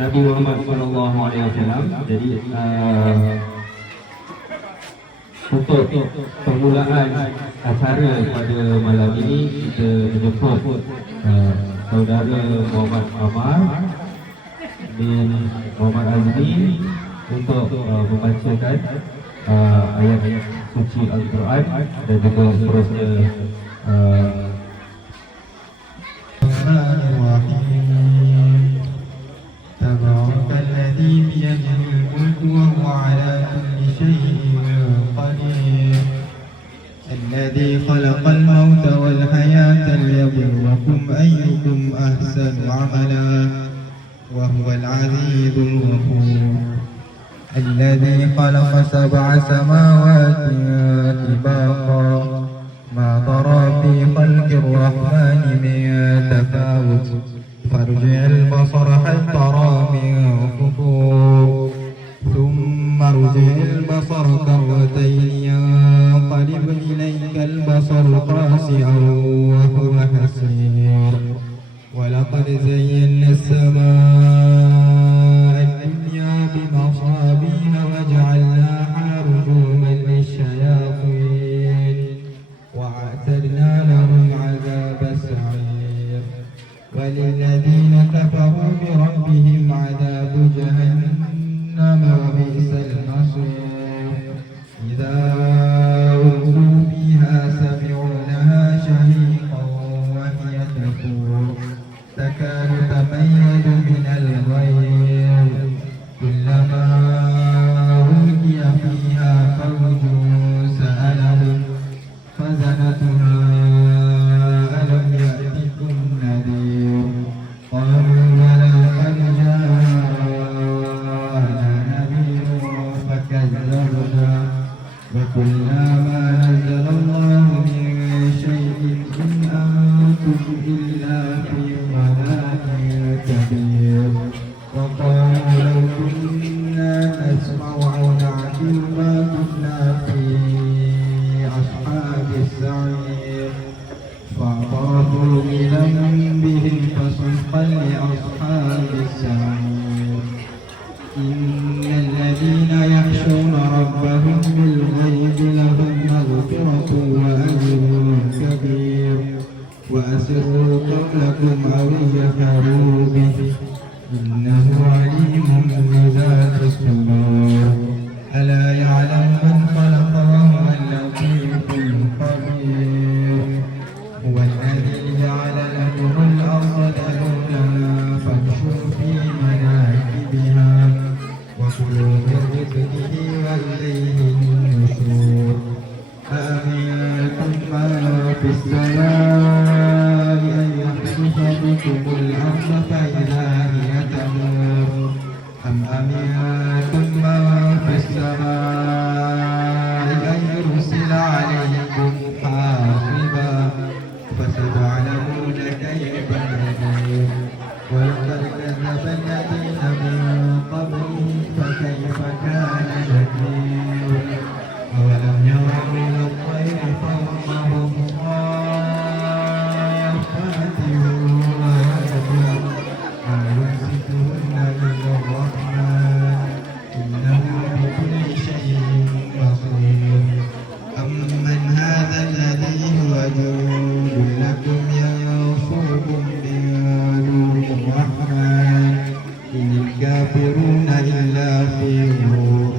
Nabi Muhammad SAW. Jadi untuk permulaan acara pada malam ini kita menjemput saudara Muhammad Amar bin Muhammad Azmi untuk membacakan ayat-ayat suci Al-Quran dan juga seterusnya. تبارك الذي بيده الملك وهو على كل شيء قدير الذي خلق الموت والحياة ليبلوكم أيكم أحسن عملا وهو العزيز الغفور الذي خلق 7 سماوات طباقا ما ترى في خلق الرحمن من تفاوت فارجع البصر هل ترى من فطور ثم ارجع البصر كرتين ينقلب إليك البصر خاسئا وهو حسير ولقد زينا السماء الدنيا بمصابيح وجعلناها رجوما للشياطين وأعتدنا لهم عذاب السعير وللذين كفروا بربهم عذاب جهنم وبئس المصير إذا ألقوا فيها سمعوا لها شهيقا وهي تفور تكاد تميز من الغيظ كلما ألقي فيها فوج سألهم خزنتها ألم يأتكم نذير قالوا بلى قد جاءنا نذير فكذبنا وقلنا ما نزل الله من شيء إن أنتم إلا في ضلال كبير وقالوا لو كنا نسمع أو نعقل ما كنا في أصحاب السعير فاعترفوا بذنبهم فسحقا لأصحاب السعير إن الذين يخشون ربهم بالغيب لهم مغفرة وأجر كبير وأسروا قولكم أو اجهروا به إنه عليم بذات الصدور ألا يعلم من خلق وهو اللطيف الخبير هو الذي جعل لكم الأرض ذلولا فامشوا في مناكبها وكلوا من رزقه وإليه النشور أأمنتم من في السماء أن يخسف بكم الأرض فإذا هي تمور أم أمنتم من في السماء أن يرسل عليكم حاصبا فستعلمون كيف نذير ولقد كذب الذين من قبلهم فكيف كان نكير أولم يروا إلى الطير فوقهم صافات ويقبضن ما يمسكهن إلا الرحمن إنه بكل شيء بصير أمن هذا الذي هو جند لكم ينصركم من دون الرحمن إن الكافرون إلا في غرور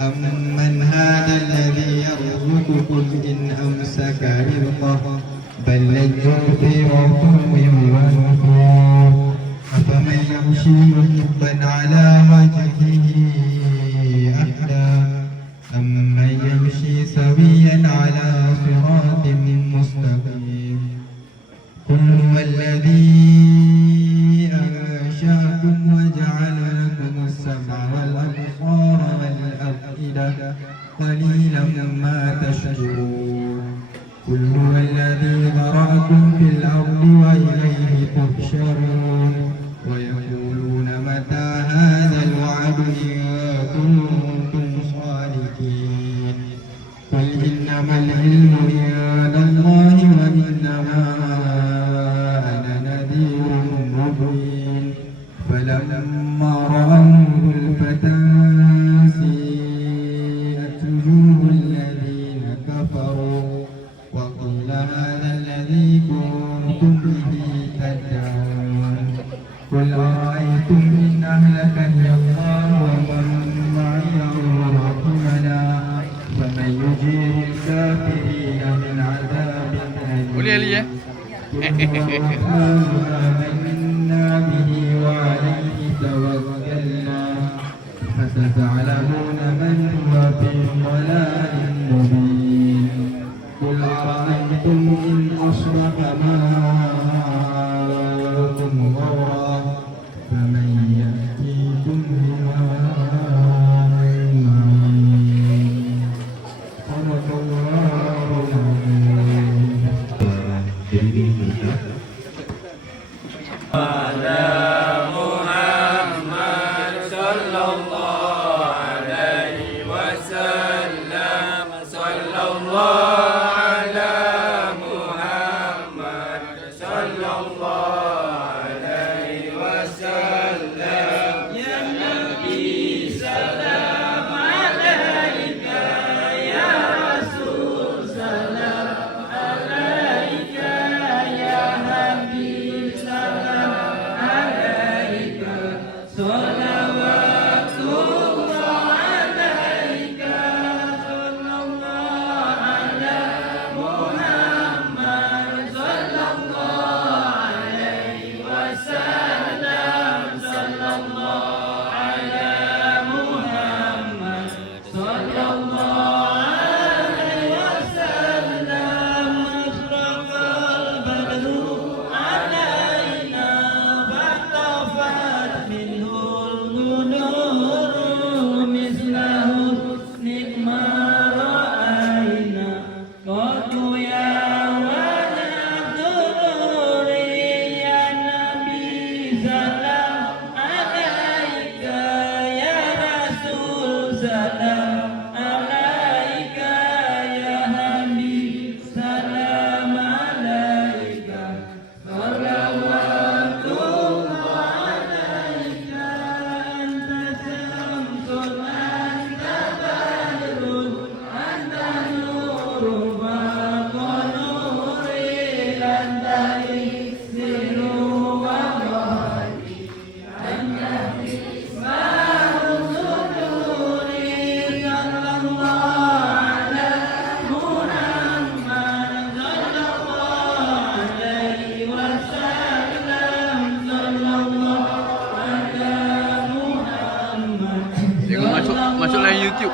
أمن هذا الذي يرزقكم إن أمسك رزقه بل لجوا في عتو ونفور أفمن يمشي مكبا على وجهه أهدى أمن يمشي سويا على صراط مستقيم قل هو الذي أنشأكم وجعل لكم السمع والأبصار والأفئدة قليلا ما تشكرون قل هو الذي ذرأكم في الأرض وإليه تحشرون ويقولون متى هذا الوعد إن كنتم صادقين قل إنما العلم عند الله وإنما أنا نذير مبين فلا فلما رأوه زلفة سيئت وجوه الذين كفروا وقيل هذا الذي كنتم به تدعون قل أرأيتم إن أهلكني الله ومن معي أو رحمنا فمن يجير الكافرين من عذاب أليم آمنا به وعليه توكلنا فستعلمون من هو في ضلال مبين قل أرأيتم إن أصبح ماؤكم غورا فمن يأتيكم بماء معين صدق الله العظيم. Jadi kita masuk live YouTube.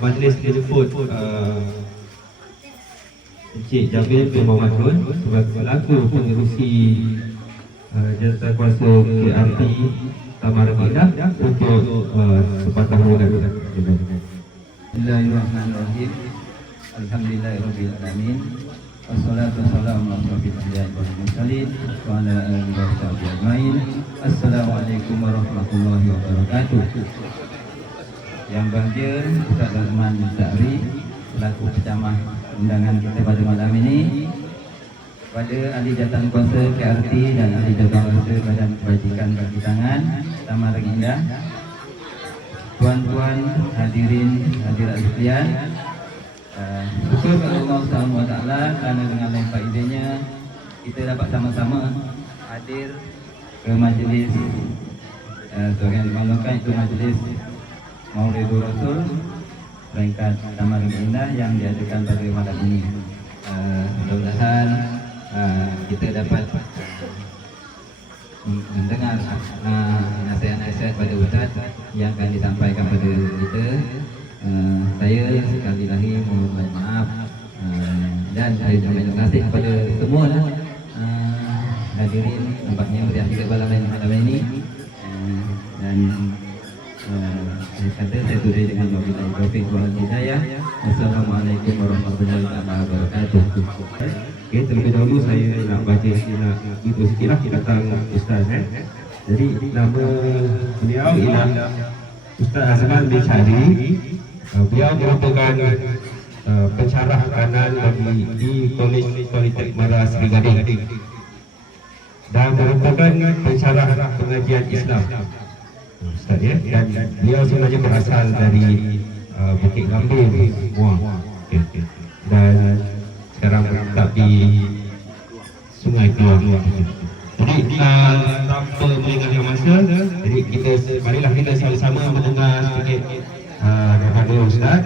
majlis menjemput Encik Jamil bin Muhammad Nun selaku pengerusi Jawatankuasa KRT Taman Indah untuk sepatah permohonan. Bismillahirrahmanirrahim. Alhamdulillahirabbil Wassalatu wassalamu ala asyrofil anbiya'i wal mursalin wa ala alihi wa sahbihi ajmain. Assalamualaikum warahmatullahi wabarakatuh. Yang bahagia Ustaz Razman Ta'ri selaku penceramah undangan kita pada malam ini, pada ahli jawatankuasa KRT dan ahli jawatankuasa Badan Kebajikan Kaki Tangan Taman Rengit Indah, tuan-tuan hadirin hadirat sekalian, syukur kepada Allah SWT kerana dengan limpah idenya kita dapat sama-sama hadir ke majlis yang dimaklumkan itu majlis Maulidur Rasul peringkat Taman Rengit Indah yang diadakan pada malam ini. Mudah-mudahan kita dapat mendengar nasihat-nasihat pada Ustaz yang akan disampaikan pada kita. Saya sekali lagi mohon maaf dan saya terima kasih kepada semua hadirin nampaknya berakhir malam ini, dan saya kata saya tulis dengan wabillahi taufiq wal hidayah. Wassalamualaikum warahmatullahi wabarakatuh. Okey, terlebih dahulu saya nak baca itu sikitlah tentang Ustaz. Jadi nama beliau ialah Ustaz Azman bin Syahri. Beliau merupakan pensyarah kanan di Kolej Politeknik Mara Seri Gading dan merupakan pensyarah pengajian Islam. Ustaz ya, dan beliau sebenarnya berasal dari Bukit Gambir, Muar. Dan sekarang tetap di Sungai Keluang. Jadi tanpa melengahkan masa, jadi marilah kita sama-sama mendengar sedikit daripada Ustaz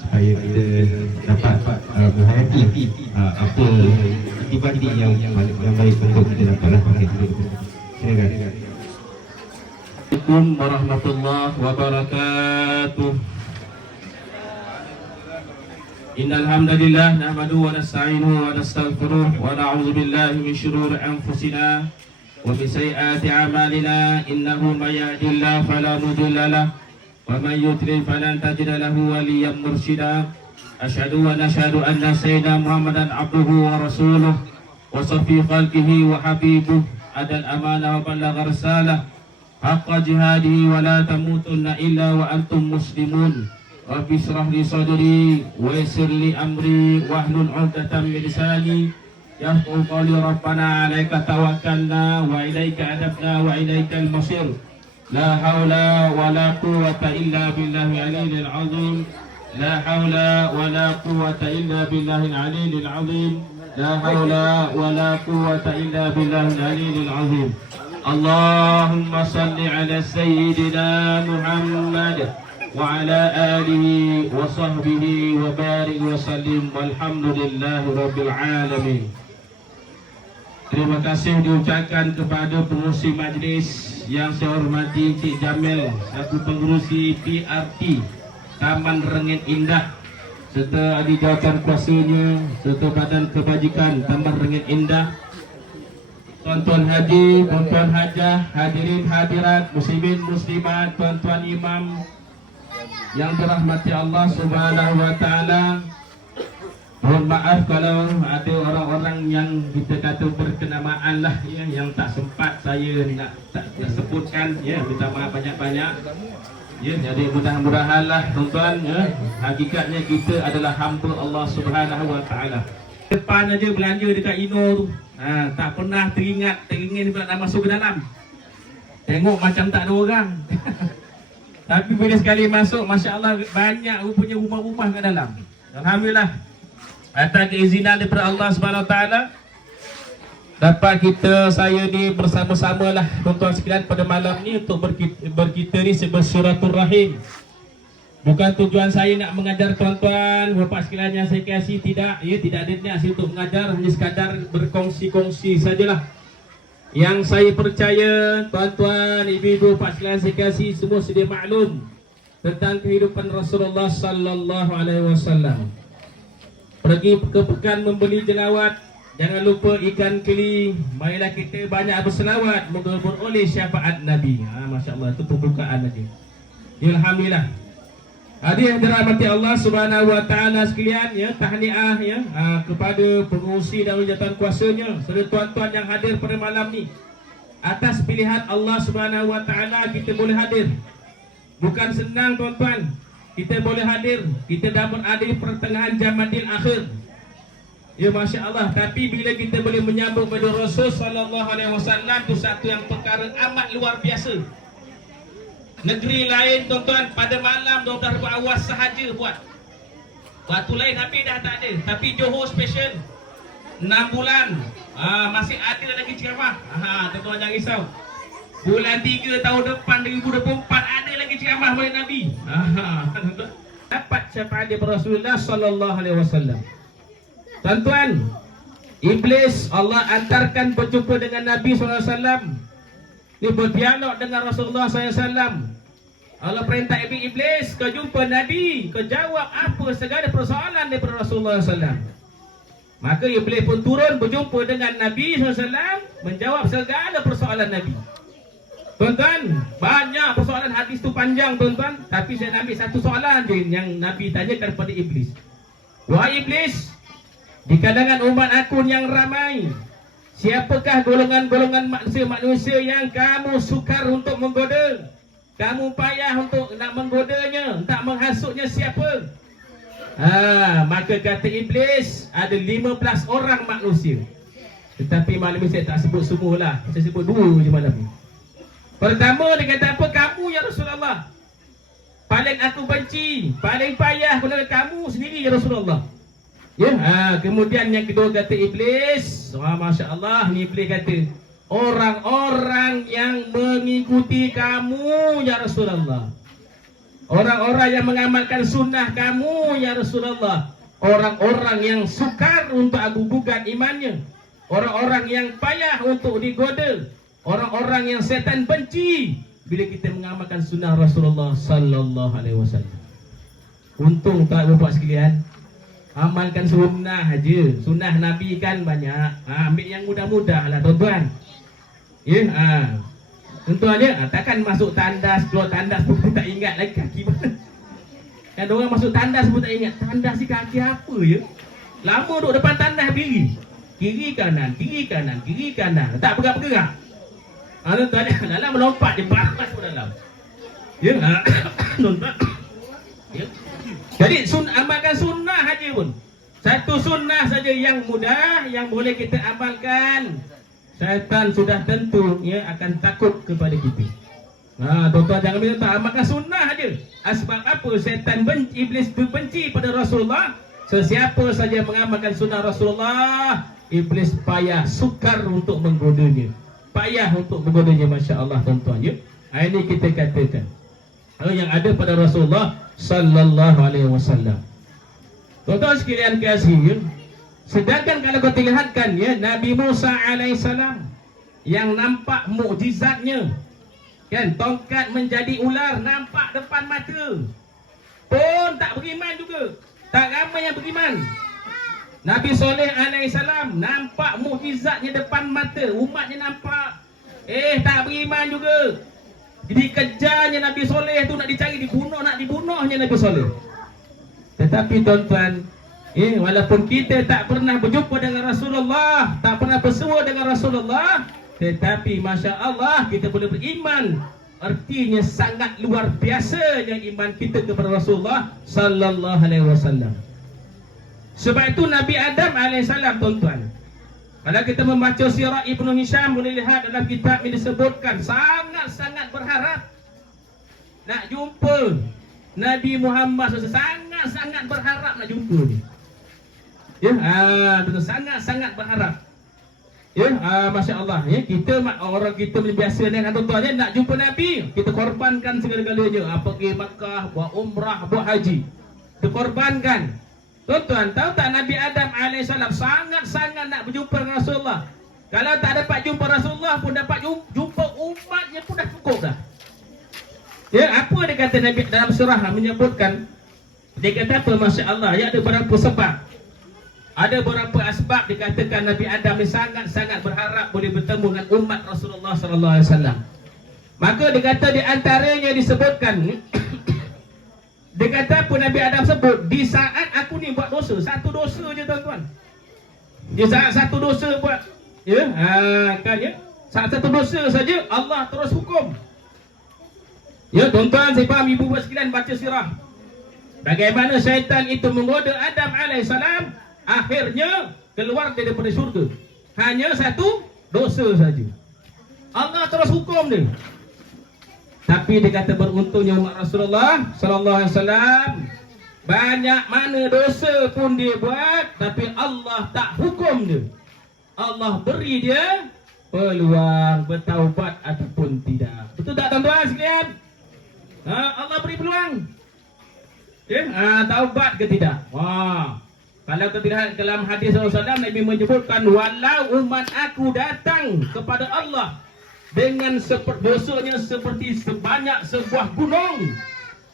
supaya kita dapat menghayati apa aktiviti yang baik untuk kita dapatlah. Silakan. Assalamualaikum warahmatullahi wabarakatuh. Innal hamdalillah nahmaduhu wa nasta'inuhu wa nastaghfiruh wa na'udzu billahi min shururi anfusina wa min sayyiati a'malina. Innahu may yahdihillahu fala mudilla lahu wa man yudlil falan tajida lahu waliyyan mursyida. Asyhadu wa nashhadu anna sayyidina Muhammadan abduhu wa rasuluh wa safi khalqihi wa habibuh adal amanah wa ballagha risalah haqqa jihadihi wa la tamutunna illa wa antum muslimun. Rabbi shrah li sadri wa yassir li amri wahlul 'uqdatam min lisani yafqahu qawli. Rabbana 'alaika tawakkalna wa ilaika adabna wa ilaikal masir. La haula wa la quwwata illa billahil aliyyil 'azim. La haula wa la quwwata illa billahil aliyyil 'azim. La haula wa la quwwata illa billahil aliyyil 'azim. Allahumma salli ala sayyidina Muhammad wa ala alihi wa sahbihi wa barik wa sallim walhamdulillahi rabbil alamin. Terima kasih diucapkan kepada pengurusi majlis yang saya hormati Cik Jamil selaku pengurusi PRT Taman Rengit Indah serta ahli jawatankuasanya serta Badan Kebajikan Taman Rengit Indah, tuan-tuan haji, tuan-tuan hajah, hadirin hadirat, muslimin muslimat, tuan-tuan imam yang dirahmati Allah Subhanahu wa taala. Mohon maaf kalau ada orang-orang yang kita kata berkenamaan lah ya, yang tak sempat saya nak tak sebutkan ya, minta maaf banyak-banyak. Ya, jadi mudah-mudahan lah tuan-tuan ya, hakikatnya kita adalah hamba Allah Subhanahu wa taala. Depan aja belanja dekat Ino tu. Tak pernah teringin pula nak masuk ke dalam. Tengok macam tak ada orang. Tapi bila sekali masuk, Masya Allah banyak punya rumah-rumah kat dalam. Alhamdulillah, atas keizinan daripada Allah Subhanahu Wa Taala, dapat saya ni bersama-sama lah tuan-tuan sekalian pada malam ni untuk berkita ni bersilaturahim. Bukan tujuan saya nak mengajar tuan-tuan, bapak sekalian yang saya kasih, tidak. Ya, tidak ada niat saya untuk mengajar, hanya sekadar berkongsi-kongsi sajalah. Yang saya percaya tuan-tuan, ibu-ibu, bapak sekalian saya kasih semua sedia maklum tentang kehidupan Rasulullah sallallahu alaihi wasallam. Pergi ke pekan membeli jelawat, jangan lupa ikan keli. Marilah kita banyak berselawat, moga beroleh syafaat Nabi. Masya-Allah, itu pembukaan aja. Alhamdulillah. Hadirin yang dirahmati Allah Subhanahu wa taala sekalian, ya, tahniah ya kepada pengurusi dan jawatan kuasanya serta tuan-tuan yang hadir pada malam ni. Atas pilihan Allah Subhanahu wa taala kita boleh hadir. Bukan senang tuan-tuan. Kita boleh hadir. Kita dah berada di pertengahan Jamadil Akhir. Ya, masya-Allah, tapi bila kita boleh menyambut pada Rasul sallallahu alaihi wasallam, itu satu yang perkara amat luar biasa. Negeri lain tuan-tuan pada malam 12 awas sahaja buat. Waktu lain habis dah tak ada. Tapi Johor special 6 bulan masih ada lagi ceramah. Tuan-tuan jangan risau. Bulan 3 tahun depan 2024 ada lagi ceramah Maulid Nabi. Dapat syafaat daripada Rasulullah sallallahu alaihi wasallam. Tuan-tuan, iblis Allah antarkan berjumpa dengan Nabi sallallahu alaihi wasallam. Dia berdialog dengan Rasulullah SAW. Allah perintah iblis, kau jumpa Nabi, kau jawab apa segala persoalan daripada Rasulullah SAW. Maka iblis pun turun berjumpa dengan Nabi SAW, menjawab segala persoalan Nabi. Tuan-tuan, banyak persoalan, hadis tu panjang tuan-tuan, tapi saya ambil satu soalan je yang Nabi tanyakan kepada iblis. Wahai iblis, di kalangan umat aku yang ramai, siapakah golongan-golongan manusia yang kamu sukar untuk menggoda? Kamu payah untuk nak menggodanya, nak menghasutnya siapa? Maka kata iblis, ada 15 orang manusia. Tetapi malam ini saya tak sebut semualah. Saya sebut 2 je malam ini. Pertama dia kata apa? Kamu ya Rasulullah. Paling aku benci, paling payah kepada kamu sendiri ya Rasulullah. Ya, kemudian yang kedua kata iblis, masya-Allah, ni iblis kata, orang-orang yang mengikuti kamu ya Rasulullah. Orang-orang yang mengamalkan sunnah kamu ya Rasulullah. Orang-orang yang sukar untuk gugat imannya. Orang-orang yang payah untuk digoda. Orang-orang yang setan benci bila kita mengamalkan sunnah Rasulullah sallallahu alaihi wasallam. Untung tak bapak sekalian, amalkan sunnah aja. Sunnah Nabi kan banyak. Ambil yang mudah-mudah lah tuan-tuan. Ya, tuan-tuan ya, takkan masuk tandas, keluar tandas pun tak ingat lagi kaki mana. Kan orang masuk tandas pun tak ingat tandas si kaki apa ya. Lama duduk depan tandas berdiri. Kiri kanan, kiri kanan, kiri kanan. Tak bergerak-bergerak. Tuan-tuan dalam melompat je, baras pun dalam. Ya, tuan-tuan. Ya. Jadi amalkan sunnah aja pun. Satu sunnah saja yang mudah, yang boleh kita amalkan. Syaitan sudah tentu ya akan takut kepada kita. Tuan-tuan jangan minta amalkan sunnah aja. Sebab apa? Syaitan iblis benci pada Rasulullah. Sesiapa saja mengamalkan sunnah Rasulullah, iblis payah, sukar untuk menggodanya. Payah untuk menggodanya, masya-Allah tuan-tuan ya. Ini kita katakan yang ada pada Rasulullah sallallahu alaihi wasallam. Tuan-tuan sekalian kasih ya. Sedangkan kalau kita lihatkan ya, Nabi Musa alaihissalam yang nampak mukjizatnya, kan, tongkat menjadi ular nampak depan mata, pun tak beriman juga. Tak ramai yang beriman. Nabi Soleh alaihissalam nampak mukjizatnya depan mata, umatnya nampak, tak beriman juga. Jadi kejarnya Nabi Soleh tu nak dicari, nak dibunuhnya Nabi Soleh. Tetapi tuan-tuan, walaupun kita tak pernah berjumpa dengan Rasulullah, tak pernah bersua dengan Rasulullah, tetapi masya Allah kita boleh beriman. Artinya sangat luar biasa yang iman kita kepada Rasulullah sallallahu alaihi wasallam. Sebab itu Nabi Adam alaihissalam tuan-tuan, kalau kita membaca sirah Ibnu Hisham boleh lihat dalam kitab ini disebutkan sangat-sangat berharap nak jumpa Nabi Muhammad SAW. Sangat-sangat berharap nak jumpa dia. Ya, sangat-sangat berharap. Ya, masya-Allah ya, kita orang kita biasa dengan tuan-tuan ya, nak jumpa Nabi, kita korbankan segala-galanya, pergi Makkah, buat umrah, buat haji. Kita korbankan. Tuan-tuan, tahu tak Nabi Adam alaihissalam sangat-sangat nak berjumpa dengan Rasulullah. Kalau tak dapat jumpa Rasulullah pun dapat jumpa umatnya pun dah cukup dah. Ya, apa dia kata Nabi dalam surah menyebutkan? Dia kata apa? Masya Allah, ya ada beberapa sebab. Ada beberapa asbab dikatakan Nabi Adam ni sangat-sangat berharap boleh bertemu dengan umat Rasulullah sallallahu alaihi wasallam. Maka dia kata di antaranya disebutkan dia kata apa Nabi Adam sebut, di saat aku ni buat dosa, satu dosa je tuan-tuan. Di saat satu dosa buat, ya, kan ya. Saat satu dosa saja Allah terus hukum. Ya, tuan-tuan, saya faham ibu-ibu sekalian baca sirah. Bagaimana syaitan itu menggoda Adam alaihissalam, akhirnya keluar daripada syurga. Hanya satu dosa saja. Allah terus hukum dia. Tapi dia kata beruntungnya umat Rasulullah sallallahu alaihi wasallam, banyak mana dosa pun dia buat, tapi Allah tak hukum dia. Allah beri dia peluang bertaubat ataupun tidak. Betul tak tuan-tuan sekalian? Allah beri peluang. Taubat ke tidak? Wah. Kalau kita lihat dalam hadis Rasulullah, Nabi menyebutkan, walau umat aku datang kepada Allah dengan dosanya seperti sebanyak sebuah gunung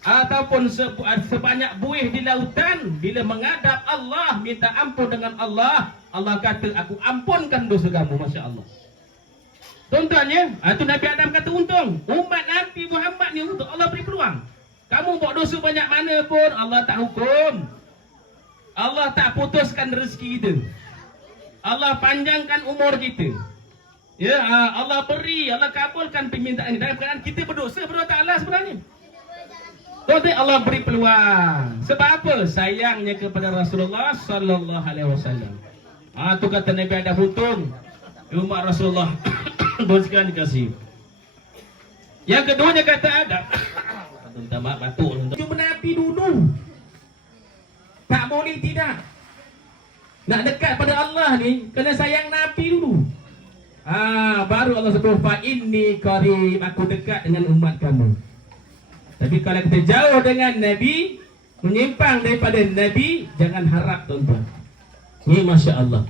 ataupun sebanyak buih di lautan, bila menghadap Allah minta ampun dengan Allah, Allah kata aku ampunkan dosa kamu. Masya Allah. Tuan-tuan ya, itu Nabi Adam kata untung umat Nabi Muhammad ni untuk Allah beri peluang. Kamu buat dosa banyak mana pun Allah tak hukum. Allah tak putuskan rezeki kita. Allah panjangkan umur kita. Ya, Allah beri, Allah kabulkan permintaan dalam keadaan kita berdosa kepada Allah sebenarnya. Jadi Allah beri peluang. Sebab apa? Sayangnya kepada Rasulullah sallallahu alaihi wasallam. Tu kata Nabi ada untung umat Rasulullah. Boskan dikasih. Yang keduanya kata Adam. Minta maaf batuk. Cuma Nabi dulu. Tak boleh tidak. Nak dekat pada Allah ni kena sayang Nabi dulu. Baru Allah sebut fa inni qarib, aku dekat dengan umat kamu. Tapi kalau kita jauh dengan Nabi, menyimpang daripada Nabi, jangan harap tuan-tuan. Ini Masya Allah.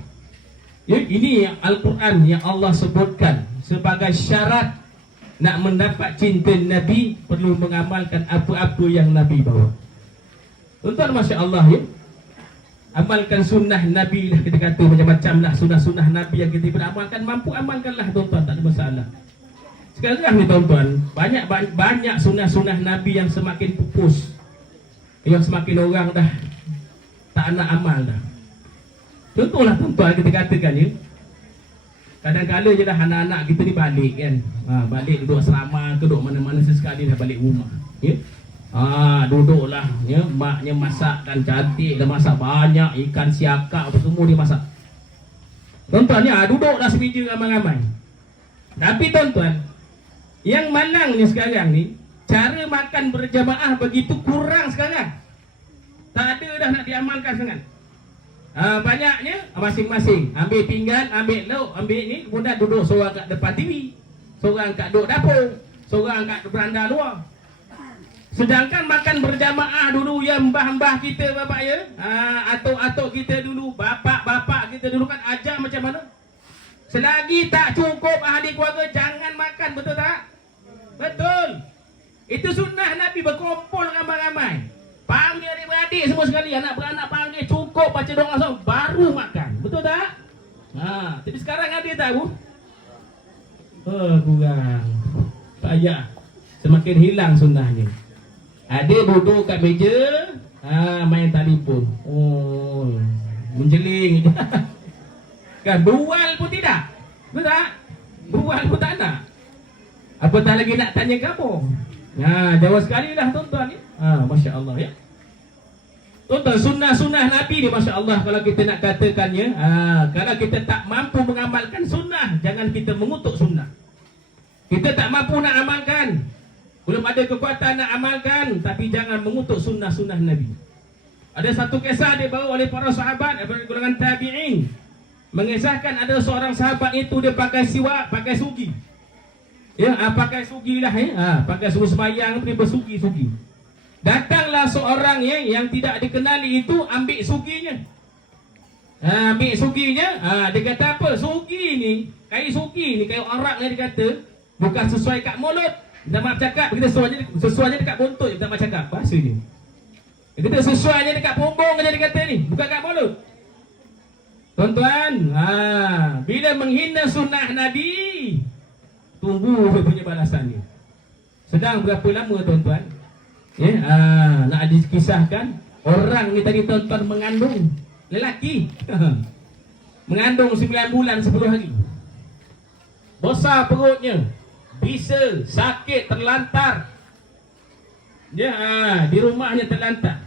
Ini Al-Quran yang Allah sebutkan sebagai syarat nak mendapat cinta Nabi, perlu mengamalkan apa-apa yang Nabi bawa. Tuan-tuan, Masya Allah ya. Amalkan sunnah Nabi dah, kita kata macam-macam lah sunnah-sunnah Nabi yang kita beramalkan. Mampu amalkanlah tuan-tuan, tak ada masalah. Sekarang ni tuan-tuan, banyak sunnah-sunnah Nabi yang semakin pupus, yang semakin orang dah tak nak amal dah. Contohlah tuan-tuan, kita katakan ya, kadang-kadang je lah anak-anak kita ni balik kan, balik duduk asrama ke duduk mana-mana, sesekali dah balik rumah ya. Duduklah ya, maknya masakkan cantik, dah masak banyak ikan siakak apa semua dia masak. Tuan-tuan ya, duduklah semeja ramai-ramai. Tapi tuan-tuan, yang malang ni sekarang ni, cara makan berjamaah begitu kurang sekarang. Tak ada dah nak diamalkan sangat. Banyaknya masing-masing ambil pinggan, ambil lauk, ambil ni, kemudian duduk seorang kat depan TV, seorang kat duduk dapur, seorang kat beranda luar. Sedangkan makan berjamaah dulu ya, mbah-mbah kita bapak ya, atuk-atuk kita dulu, bapak-bapak kita dulu kan ajar macam mana. Selagi tak cukup ahli keluarga, jangan makan, betul tak? Betul. Itu sunnah Nabi, berkumpul ramai-ramai, panggil adik-beradik semua sekali, anak beranak panggil, cukup baca doa semua, baru makan, betul tak? Tapi sekarang ada tahu? Kurang. Payah. Semakin hilang sunnahnya. Ada duduk kat meja, main telefon. Menjeling. Kan bual pun tidak. Betul tak? Bual pun tak nak. Apatah lagi nak tanya kamu. Jauh sekali lah tuan-tuan ya. Masya Allah ya. Tuan-tuan, sunnah-sunnah Nabi ni Masya Allah, kalau kita nak katakannya, kalau kita tak mampu mengamalkan sunnah, jangan kita mengutuk sunnah. Kita tak mampu nak amalkan, belum ada kekuatan nak amalkan, tapi jangan mengutuk sunnah-sunnah Nabi. Ada satu kisah dibawa oleh para sahabat daripada golongan tabi'in, mengisahkan ada seorang sahabat itu dia pakai siwak, pakai sugi. Ya, pakai sugi lah ya. Pakai sugi sembahyang, dia bersugi-sugi. Datanglah seorang yang tidak dikenali itu, ambil suginya. Ambil suginya, dia kata apa? Sugi ni, kayu sugi ni, kayu arak ni dia kata, bukan sesuai kat mulut, Minta maaf cakap, kita sesuainya dekat bontot je minta maaf cakap. Bahasa dia. Kita sesuainya dekat punggung je dia kata ni, bukan kat mulut. Tuan-tuan, bila menghina sunnah Nabi, tunggu punya balasan dia. Sedang berapa lama tuan-tuan? Ya, nak dikisahkan orang ni tadi tuan-tuan mengandung lelaki. Mengandung 9 bulan 10 hari. Besar perutnya, bisa sakit terlantar. Ya, di rumahnya terlantar.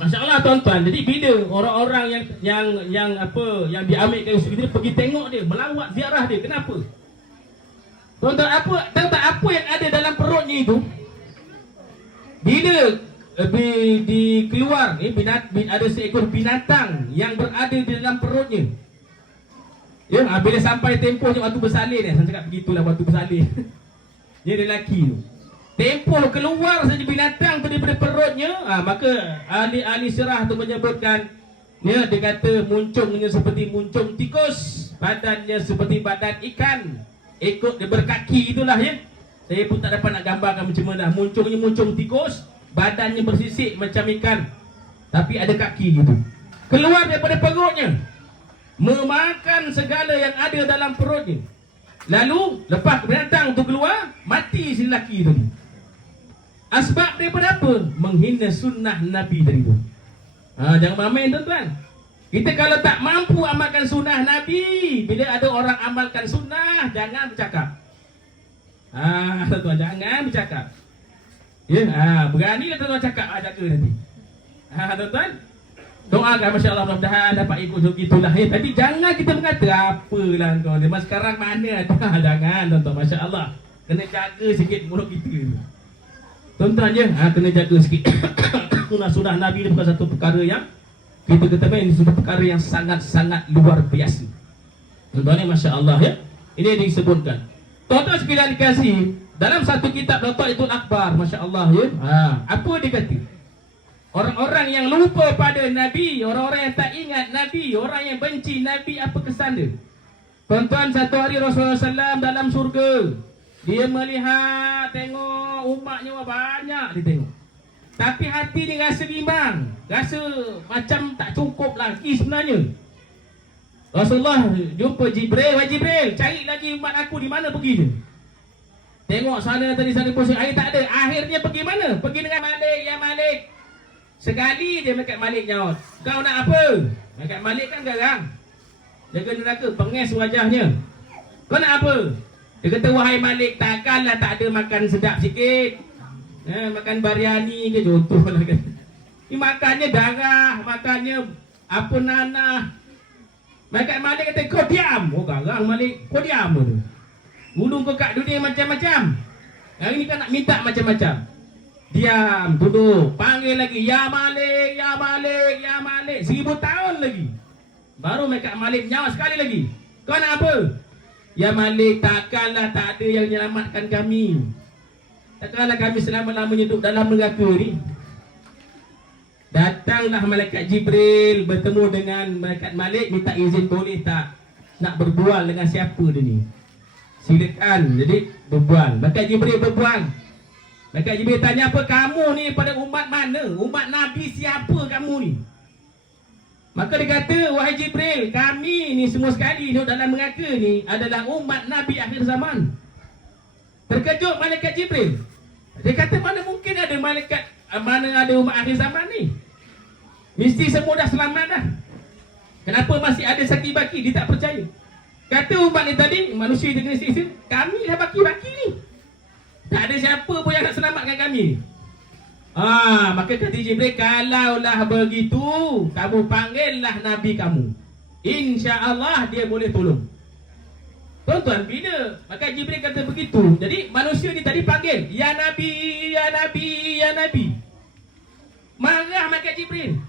Masya-Allah tuan-tuan. Jadi bila orang-orang yang diambil Yusuf ini pergi tengok dia, melawat ziarah dia, kenapa? Tuan-tuan, tahu tak apa yang ada dalam perutnya itu? Bila dikeluar ada seekor binatang yang berada di dalam perutnya. Ya, bila sampai tempohnya waktu bersalin saya cakap begitulah waktu bersalin. Dia lelaki tu. Tempoh keluar saja binatang tu daripada perutnya, maka ahli sirah tu menyebutkan, dia kata muncungnya seperti muncung tikus, badannya seperti badan ikan, ekor dia berkaki itulah ya. Saya pun tak dapat nak gambarkan macam mana. Muncungnya muncung tikus, badannya bersisik macam ikan, tapi ada kaki gitu. Keluar daripada perutnya, memakan segala yang ada dalam perutnya. Lalu lepas binatang tu keluar, mati si lelaki tu. Asbab daripada apa? Menghina sunnah Nabi tadi tu. Jangan main tuan-tuan. Kita kalau tak mampu amalkan sunnah Nabi, bila ada orang amalkan sunnah, jangan bercakap. Tuan-tuan, jangan bercakap. Ya, berani tuan-tuan cakap, jaga nanti. Tuan-tuan, doakan masya-Allah mudah-mudahan dapat ikut begitulah. Tadi jangan kita mengata apalah kau ni. Mas sekarang mana ada. Jangan tuan-tuan, masya-Allah. Kena jaga sikit mulut kita. Tuan-tuan je, kena jaga sikit. Sunnah Nabi ni bukan satu perkara yang kita kata ini satu perkara yang sangat-sangat luar biasa. Tuan-tuan ni masya-Allah ya. Ini disebutkan. Tuan-tuan sekalian dikasih dalam satu kitab Lataiful Akbar, masya-Allah ya. Apa dia kata? Orang-orang yang lupa pada Nabi, orang-orang yang tak ingat Nabi, orang yang benci Nabi, apa kesan dia? Tuan-tuan, satu hari Rasulullah SAW dalam surga, dia melihat, tengok umatnya banyak dia tengok. Tapi hati dia rasa bimbang, rasa macam tak cukup lagi sebenarnya. Rasulullah jumpa Jibril, wahai Jibril, cari lagi umat aku, di mana pergi dia? Tengok sana tadi, sana pusing, air tak ada. Akhirnya pergi mana? Pergi dengan Malik, ya Malik. Sekali dia Malaikat Malik nyaut, kau nak apa? Malaikat Malik kan garang, jaga neraka, penges wajahnya. Kau nak apa? Dia kata, wahai Malik, takkanlah tak ada makan sedap sikit, makan biryani ke contoh lah kan. Ini makannya darah, makannya apa nanah. Malaikat Malik kata, kau diam. Oh garang Malik, kau diam tu. Dulu kau kat dunia macam-macam, hari ni kan nak minta macam-macam. Diam, duduk, panggil lagi, ya Malik, ya Malik, ya Malik. 1000 tahun lagi, baru Malaikat Malik nyawa sekali lagi. Kau nak apa? Ya Malik, takkanlah tak ada yang menyelamatkan kami. Takkanlah kami selama-lamanya duduk dalam neraka ni. Datanglah Malaikat Jibril bertemu dengan Malaikat Malik, minta izin, boleh tak nak berbual dengan siapa dia ni? Silakan. Jadi berbual. Malaikat Jibril berbual. Malaikat Jibril tanya, apa kamu ni pada umat mana? Umat Nabi siapa kamu ni? Maka dia kata, wahai Jibril, kami ni semua sekali duduk dalam neraka ni adalah umat Nabi akhir zaman. Terkejut Malaikat Jibril. Dia kata, mana mungkin ada malaikat, mana ada umat akhir zaman ni? Mesti semua dah selamat dah. Kenapa masih ada saki baki? Dia tak percaya. Kata umat ni tadi, manusia di negeri sini, kami dah baki-baki ni. Tak ada siapa pun yang nak selamatkan kami. Maka kata Jibril, kalaulah begitu, kamu panggillah Nabi kamu, insya-Allah dia boleh tolong. Tuan-tuan, bila maka Jibril kata begitu, jadi manusia ni tadi panggil, ya Nabi, ya Nabi, ya Nabi. Marah maka Jibril,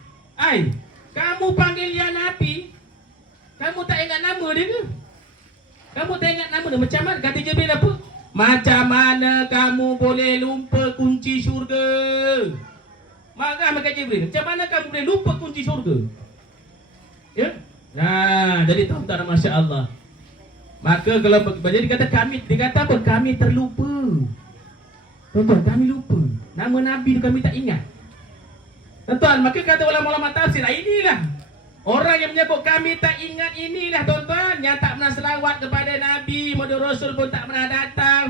kamu panggil ya Nabi, kamu tak ingat nama dia ke? Kamu tak ingat nama dia? Macam mana? Kata Jibril apa? Macam mana kamu boleh lupa kunci syurga? Marah maka Jibril, macam mana kamu boleh lupa kunci syurga? Ya? Jadi tuan-tuan, masya-Allah. Maka kalau jadi kata kami, dia kata apa? Kami terlupa. Tuan-tuan, kami lupa. Nama Nabi tu kami tak ingat. Tuan-tuan, maka kata ulama-ulama tafsir, inilah orang yang menyebut kami tak ingat, inilah tuan-tuan yang tak pernah selawat kepada Nabi, Muhammad Rasul pun tak pernah datang,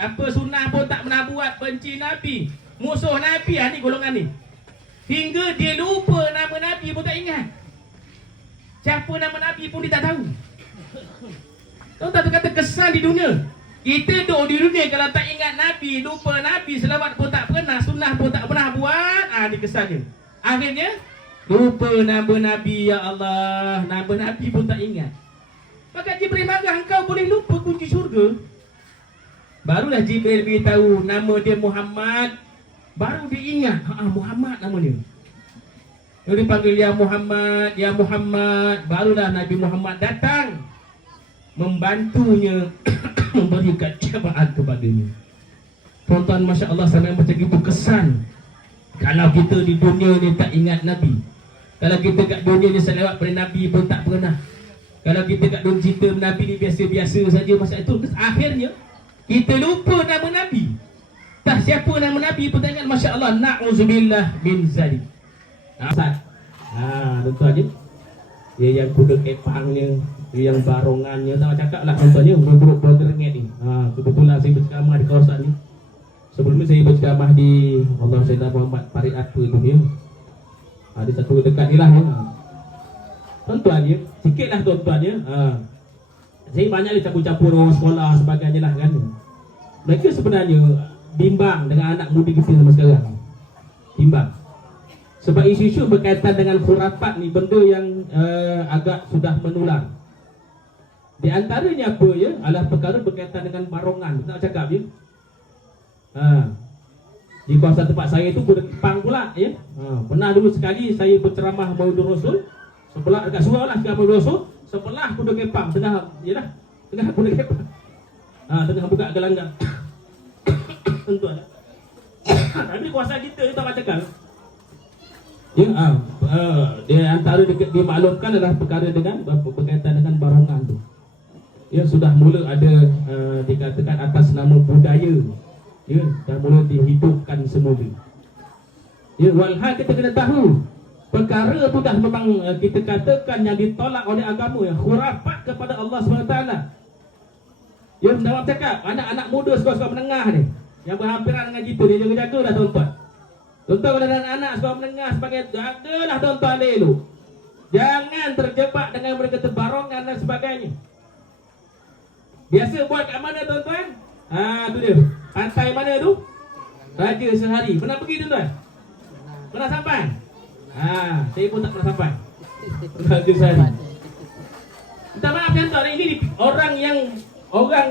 apa sunnah pun tak pernah buat, benci Nabi, musuh Nabi. Ni golongan ni. Hingga dia lupa nama Nabi pun tak ingat. Siapa nama Nabi pun dia tak tahu. Tuan-tuan, tu kata kesan di dunia. Kita duduk di dunia kalau tak ingat Nabi, lupa Nabi, selawat pun tak pernah, sunnah pun tak pernah buat. Ni kesan dia. Akhirnya lupa nama Nabi, ya Allah. Nama Nabi pun tak ingat. Maka Jibril marah, engkau boleh lupa kunci syurga. Barulah Jibril beritahu nama dia Muhammad. Baru dia ingat, Muhammad nama dia. Dia dipanggil ya Muhammad, ya Muhammad. Barulah Nabi Muhammad datang membantunya memberikan syafaat kepadanya. Tuan-tuan, Masya Allah, sampai macam itu kesan. Kalau kita di dunia ni tak ingat Nabi, kalau kita kat dunia ni selewat pada Nabi pun tak pernah, kalau kita kat dunia cerita Nabi ni biasa-biasa saja, masa itu akhirnya kita lupa nama Nabi. Tak siapa nama Nabi pun tak ingat. Masya Allah, na'udzubillah min zalik. Tuan-tuan je, dia yang kuda kepangnya, dia yang barongannya, tak cakap lah tuan-tuan je, buruk berapa ringgit ni. Kebetulan saya berceramah di kawasan ni. Sebelum ni saya berceramah di Allah Sayyidina Muhammad Parit apa tu ni. Ada satu dekat ni lah ya. Tuan-tuan je, sikit lah tuan-tuan je. Saya banyak dia campur-campur orang sekolah sebagainya lah kan. Mereka sebenarnya bimbang dengan anak muda kita sama sekarang. Bimbang. Sebab isu-isu berkaitan dengan khurafat ni, benda yang agak sudah menular. Di antaranya apa ya? Adalah perkara berkaitan dengan barongan. Nak cakap je. Di kawasan tempat saya itu kuda kepang pula ya. Pernah dulu sekali saya berceramah Maulid Rasul, sebelah dekat surau lah sekarang Maulid Rasul, sebelah kuda kepang tengah yalah, tengah kuda kepang. Tengah buka gelanggang. Tuan-tuan. Tapi kuasa kita ni tak macam ya, dia antara dimaklumkan adalah perkara dengan berkaitan dengan barongan tu. Ya, sudah mula ada dikatakan atas nama budaya. Ya, dah mula dihidupkan semula. Ya, walhal kita kena tahu perkara tu dah memang kita katakan yang ditolak oleh agama, ya, khurafat kepada Allah SWT. Ya, dalam cakap anak-anak muda sekolah-sekolah menengah ni yang berhampiran dengan kita, dia jaga-jaga dah tuan-tuan. Tuan-tuan kalau anak-anak sekolah menengah sebagai jagalah tuan-tuan elok. Jangan terjebak dengan mereka terbarongan dan sebagainya. Biasa buat kat mana tuan-tuan? Tu dia. Pantai mana tu? Raja Sehari. Pernah pergi tuan-tuan? Pernah sampai? Saya pun tak pernah sampai. Raja Sehari. Minta maaf tuan-tuan, ini orang